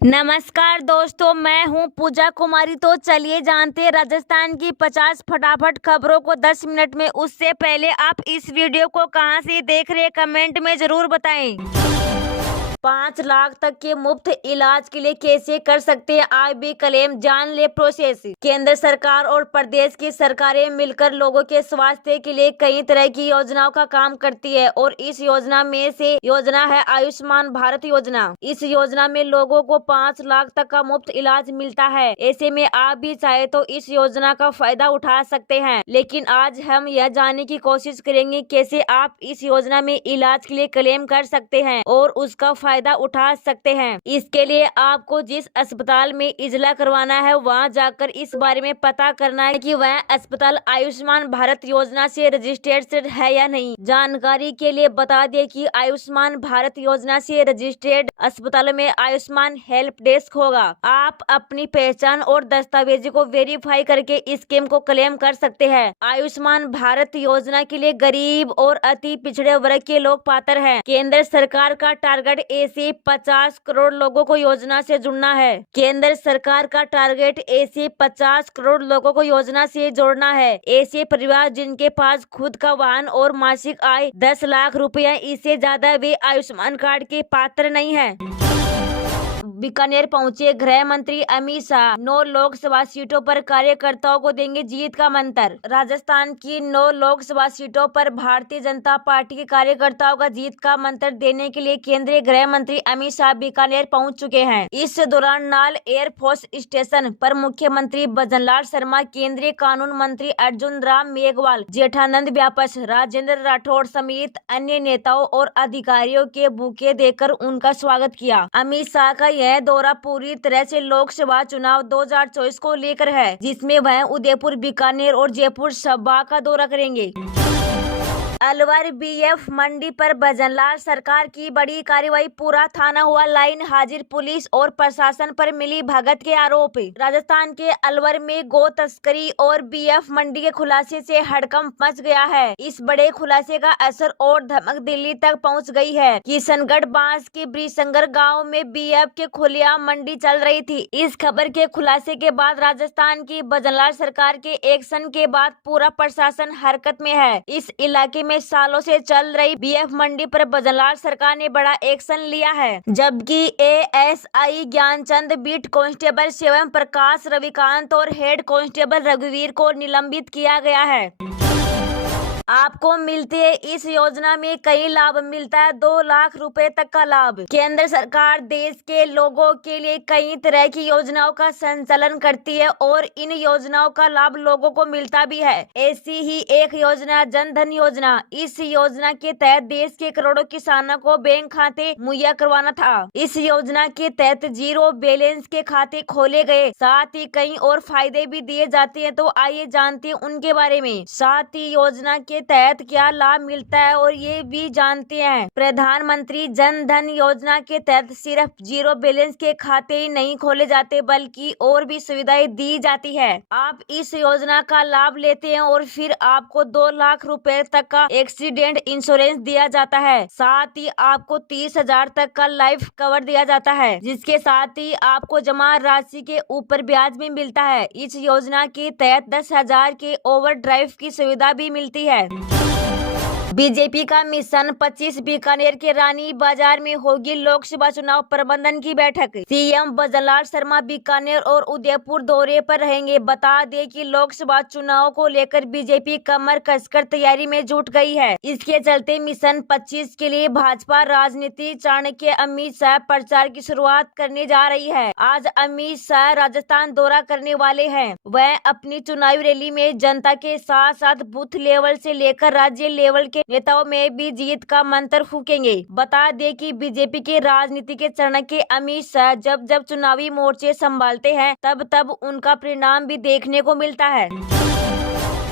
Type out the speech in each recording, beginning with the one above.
नमस्कार दोस्तों, मैं हूं पूजा कुमारी। तो चलिए जानते हैं राजस्थान की 50 फटाफट खबरों को 10 मिनट में। उससे पहले आप इस वीडियो को कहां से देख रहे हैं कमेंट में जरूर बताएं। 5 लाख तक के मुफ्त इलाज के लिए कैसे कर सकते हैं आप भी क्लेम, जान ले प्रोसेस। केंद्र सरकार और प्रदेश की सरकारें मिलकर लोगों के स्वास्थ्य के लिए कई तरह की योजनाओं का काम करती है और इस योजना में से योजना है आयुष्मान भारत योजना। इस योजना में लोगों को 5 लाख तक का मुफ्त इलाज मिलता है। ऐसे में आप भी चाहे तो इस योजना का फायदा उठा सकते हैं। लेकिन आज हम यह जानने की कोशिश करेंगे कैसे आप इस योजना में इलाज के लिए क्लेम कर सकते हैं और उसका फायदा उठा सकते हैं। इसके लिए आपको जिस अस्पताल में इजला करवाना है वहां जाकर इस बारे में पता करना है कि वह अस्पताल आयुष्मान भारत योजना से रजिस्टर्ड है या नहीं। जानकारी के लिए बता दें कि आयुष्मान भारत योजना से रजिस्टर्ड अस्पतालों में आयुष्मान हेल्प डेस्क होगा। आप अपनी पहचान और दस्तावेजों को वेरीफाई करके इस स्कीम को क्लेम कर सकते हैं। आयुष्मान भारत योजना के लिए गरीब और अति पिछड़े वर्ग के लोग पात्र हैं। केंद्र सरकार का टारगेट ऐसे 50 करोड़ लोगों को योजना से जुड़ना है। केंद्र सरकार का टारगेट ऐसे 50 करोड़ लोगों को योजना से जोड़ना है। ऐसे परिवार जिनके पास खुद का वाहन और मासिक आय 10 लाख रुपया इससे ज्यादा वे आयुष्मान कार्ड के पात्र नहीं है। बीकानेर पहुंचे गृह मंत्री अमित शाह। 9 लोकसभा सीटों पर कार्यकर्ताओं को देंगे जीत का मंत्र। राजस्थान की 9 लोकसभा सीटों पर भारतीय जनता पार्टी के कार्यकर्ताओं का जीत का मंत्र देने के लिए केंद्रीय गृह मंत्री अमित शाह बीकानेर पहुंच चुके हैं। इस दौरान नाल एयरफोर्स स्टेशन पर मुख्यमंत्री भजनलाल शर्मा, केंद्रीय कानून मंत्री अर्जुन राम मेघवाल, जेठानंद व्यापस, राजेंद्र राठौड़ समेत अन्य नेताओं और अधिकारियों के बुके देकर उनका स्वागत किया। अमित शाह का यह दौरा पूरी तरह से लोकसभा चुनाव 2024 को लेकर है, जिसमें वह उदयपुर, बीकानेर और जयपुर सभा का दौरा करेंगे। अलवर बीएफ मंडी पर भजनलाल सरकार की बड़ी कार्रवाई। पूरा थाना हुआ लाइन हाजिर। पुलिस और प्रशासन पर मिली भगत के आरोप। राजस्थान के अलवर में गो तस्करी और बीएफ मंडी के खुलासे से हड़कंप मच गया है। इस बड़े खुलासे का असर और धमक दिल्ली तक पहुंच गई है। किशनगढ़ बांस के ब्रिशंगर गांव में बीएफ के खुलेआम मंडी चल रही थी। इस खबर के खुलासे के बाद राजस्थान की भजनलाल सरकार के एक्शन के बाद पूरा प्रशासन हरकत में है। इस इलाके में सालों से चल रही बीएफ मंडी पर भजनलाल सरकार ने बड़ा एक्शन लिया है। जबकि ASI Gyanchand, beat constable Shivam Prakash, Ravikant और हेड कांस्टेबल रघुवीर को निलंबित किया गया है। आपको मिलते हैं इस योजना में कई लाभ। मिलता है 2 लाख रुपए तक का लाभ। केंद्र सरकार देश के लोगों के लिए कई तरह की योजनाओं का संचालन करती है और इन योजनाओं का लाभ लोगों को मिलता भी है। ऐसी ही एक योजना जन धन योजना। इस योजना के तहत देश के करोड़ों किसानों को बैंक खाते मुहैया करवाना था। इस योजना के तहत 0 बैलेंस के खाते खोले गए। साथ ही कई और फायदे भी दिए जाते हैं। तो आइए जानते हैं उनके बारे में। साथ ही योजना के तहत क्या लाभ मिलता है और ये भी जानते हैं। प्रधानमंत्री जन धन योजना के तहत सिर्फ 0 बैलेंस के खाते ही नहीं खोले जाते बल्कि और भी सुविधाएं दी जाती है। आप इस योजना का लाभ लेते हैं और फिर आपको 2 लाख रुपए तक का एक्सीडेंट इंश्योरेंस दिया जाता है। साथ ही आपको 30,000 तक का लाइफ कवर दिया जाता है, जिसके साथ ही आपको जमा राशि के ऊपर ब्याज भी मिलता है। इस योजना के तहत 10,000 के ओवर ड्राइव की सुविधा भी मिलती है। बीजेपी का मिशन 25। बीकानेर के रानी बाजार में होगी लोकसभा चुनाव प्रबंधन की बैठक। सीएम भजनलाल शर्मा बीकानेर और उदयपुर दौरे पर रहेंगे। बता दें कि लोकसभा चुनाव को लेकर बीजेपी कमर कसकर तैयारी में जुट गई है। इसके चलते मिशन 25 के लिए भाजपा राजनीति चाणक्य अमित शाह प्रचार की शुरुआत करने जा रही है। आज अमित शाह राजस्थान दौरा करने वाले हैं। वह अपनी चुनावी रैली में जनता के साथ साथ बूथ लेवल से लेकर राज्य लेवल के नेताओं में भी जीत का मंत्र फूकेंगे। बता दें कि बीजेपी के राजनीति के चाणक्य अमित शाह जब जब चुनावी मोर्चे संभालते हैं तब तब उनका परिणाम भी देखने को मिलता है।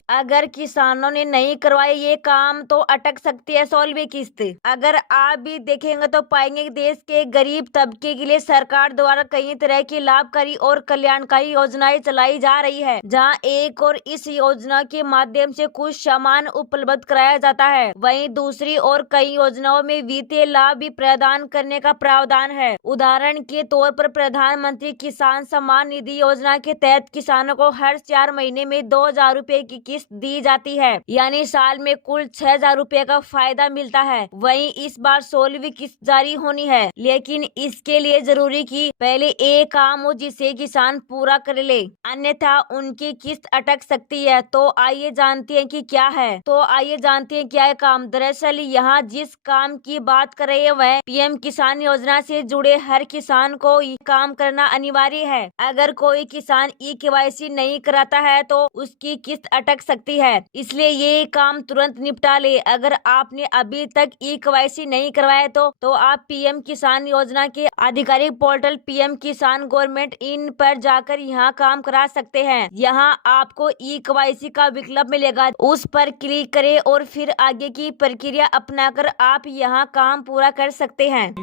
अगर किसानों ने नहीं करवाए ये काम तो अटक सकती है 16वीं किस्त। अगर आप भी देखेंगे तो पाएंगे कि देश के गरीब तबके के लिए सरकार द्वारा कई तरह की लाभकारी और कल्याणकारी योजनाएं चलाई जा रही है, जहां एक और इस योजना के माध्यम से कुछ सामान उपलब्ध कराया जाता है, वहीं दूसरी और कई योजनाओं में वित्तीय लाभ भी प्रदान करने का प्रावधान है। उदाहरण के तौर पर प्रधानमंत्री किसान सम्मान निधि योजना के तहत किसानों को हर 4 महीने में 2,000 रूपए की किस्त दी जाती है, यानी साल में कुल 6,000 रूपए का फायदा मिलता है। वहीं इस बार 16वीं किस्त जारी होनी है, लेकिन इसके लिए जरूरी कि पहले एक काम हो जिसे किसान पूरा कर ले, अन्यथा उनकी किस्त अटक सकती है। तो आइए जानते हैं कि क्या है काम। दरअसल यहाँ जिस काम की बात कर रहे हैं वह पीएम किसान योजना से जुड़े हर किसान को ये काम करना अनिवार्य है। अगर कोई किसान ई-केवाईसी नहीं कराता है तो उसकी किस्त अटक सकती है, इसलिए ये काम तुरंत निपटा ले। अगर आपने अभी तक ई-केवाईसी नहीं करवाया तो आप पीएम किसान योजना के आधिकारिक पोर्टल पीएम किसान गवर्नमेंट इन पर जाकर यहाँ काम करा सकते हैं। यहाँ आपको ई-केवाईसी का विकल्प मिलेगा, उस पर क्लिक करें और फिर आगे की प्रक्रिया अपनाकर आप यहाँ काम पूरा कर सकते हैं।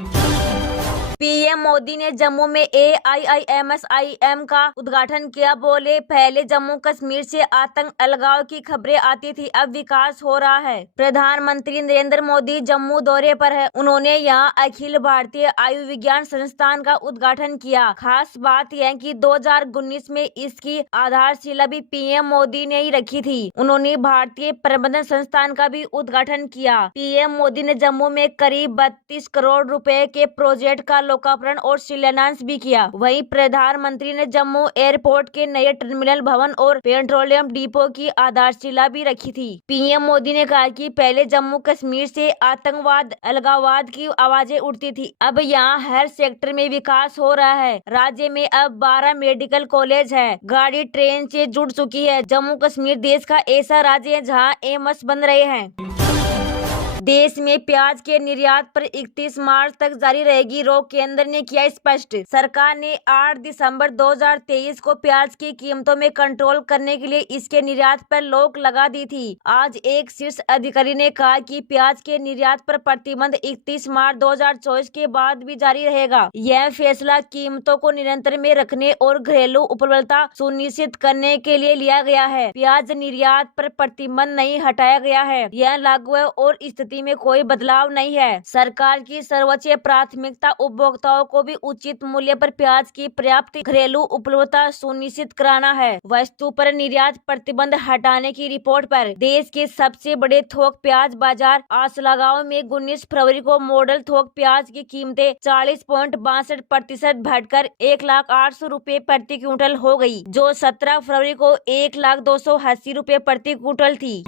पीएम मोदी ने जम्मू में AIIMS-IM का उद्घाटन किया। बोले, पहले जम्मू कश्मीर से आतंक अलगाव की खबरें आती थी, अब विकास हो रहा है। प्रधानमंत्री नरेंद्र मोदी जम्मू दौरे पर है। उन्होंने यहां अखिल भारतीय आयुर्विज्ञान संस्थान का उद्घाटन किया। खास बात यह कि 2019 में इसकी आधारशिला भी पीएम मोदी ने ही रखी थी। उन्होंने भारतीय प्रबंधन संस्थान का भी उद्घाटन किया। पीएम मोदी ने जम्मू में करीब 32 करोड़ रुपए के प्रोजेक्ट का लोकार्पण और शिलान्यास भी किया। वहीं प्रधानमंत्री ने जम्मू एयरपोर्ट के नए टर्मिनल भवन और पेट्रोलियम डिपो की आधारशिला भी रखी थी। पीएम मोदी ने कहा कि पहले जम्मू कश्मीर से आतंकवाद अलगाववाद की आवाजें उठती थी, अब यहाँ हर सेक्टर में विकास हो रहा है। राज्य में अब 12 मेडिकल कॉलेज है, गाड़ी ट्रेन से जुड़ चुकी है। जम्मू कश्मीर देश का ऐसा राज्य है जहाँ एम्स बन रहे हैं। देश में प्याज के निर्यात पर 31 मार्च तक जारी रहेगी रोक, केंद्र ने किया स्पष्ट। सरकार ने 8 दिसंबर 2023 को प्याज की कीमतों में कंट्रोल करने के लिए इसके निर्यात पर रोक लगा दी थी। आज एक शीर्ष अधिकारी ने कहा कि प्याज के निर्यात पर प्रतिबंध 31 मार्च 2024 के बाद भी जारी रहेगा। यह फैसला कीमतों को नियंत्रण में रखने और घरेलू उपलब्धता सुनिश्चित करने के लिए लिया गया है। प्याज निर्यात पर प्रतिबंध नहीं हटाया गया है, यह लागू है और स्थिति में कोई बदलाव नहीं है। सरकार की सर्वोच्च प्राथमिकता उपभोक्ताओं को भी उचित मूल्य पर प्याज की पर्याप्त घरेलू उपलब्धता सुनिश्चित कराना है। वस्तु पर निर्यात प्रतिबंध हटाने की रिपोर्ट पर देश के सबसे बड़े थोक प्याज बाजार आसलागांव में 19 फरवरी को मॉडल थोक प्याज की कीमतें 40.62% घटकर 1,08,000 रूपए प्रति क्विंटल हो गयी, जो 17 फरवरी को 1,02,80 रूपए प्रति क्विंटल थी।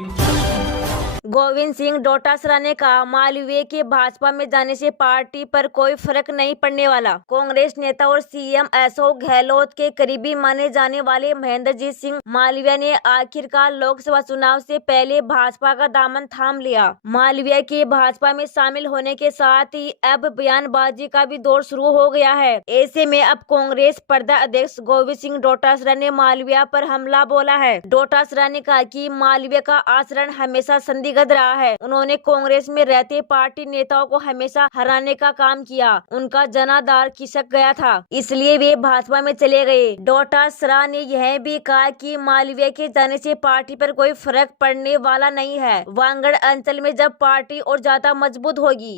गोविंद सिंह डोटासरा ने कहा, मालवीय के भाजपा में जाने से पार्टी पर कोई फर्क नहीं पड़ने वाला। कांग्रेस नेता और सीएम अशोक गहलोत के करीबी माने जाने वाले महेंद्रजीत सिंह मालवीय ने आखिरकार लोकसभा चुनाव से पहले भाजपा का दामन थाम लिया। मालवीय के भाजपा में शामिल होने के साथ ही अब बयानबाजी का भी दौर शुरू हो गया है। ऐसे में अब कांग्रेस प्रदेश अध्यक्ष गोविंद सिंह डोटासरा ने मालवीय पर हमला बोला है। डोटासरा ने कहा कि मालवीय का आचरण हमेशा संदिग्ध रहा है। उन्होंने कांग्रेस में रहते पार्टी नेताओं को हमेशा हराने का काम किया। उनका जनाधार खिसक गया था, इसलिए वे भाजपा में चले गए। डोटासरा ने यह भी कहा कि मालवीय के जाने से पार्टी पर कोई फर्क पड़ने वाला नहीं है। वांगड़ अंचल में जब पार्टी और ज्यादा मजबूत होगी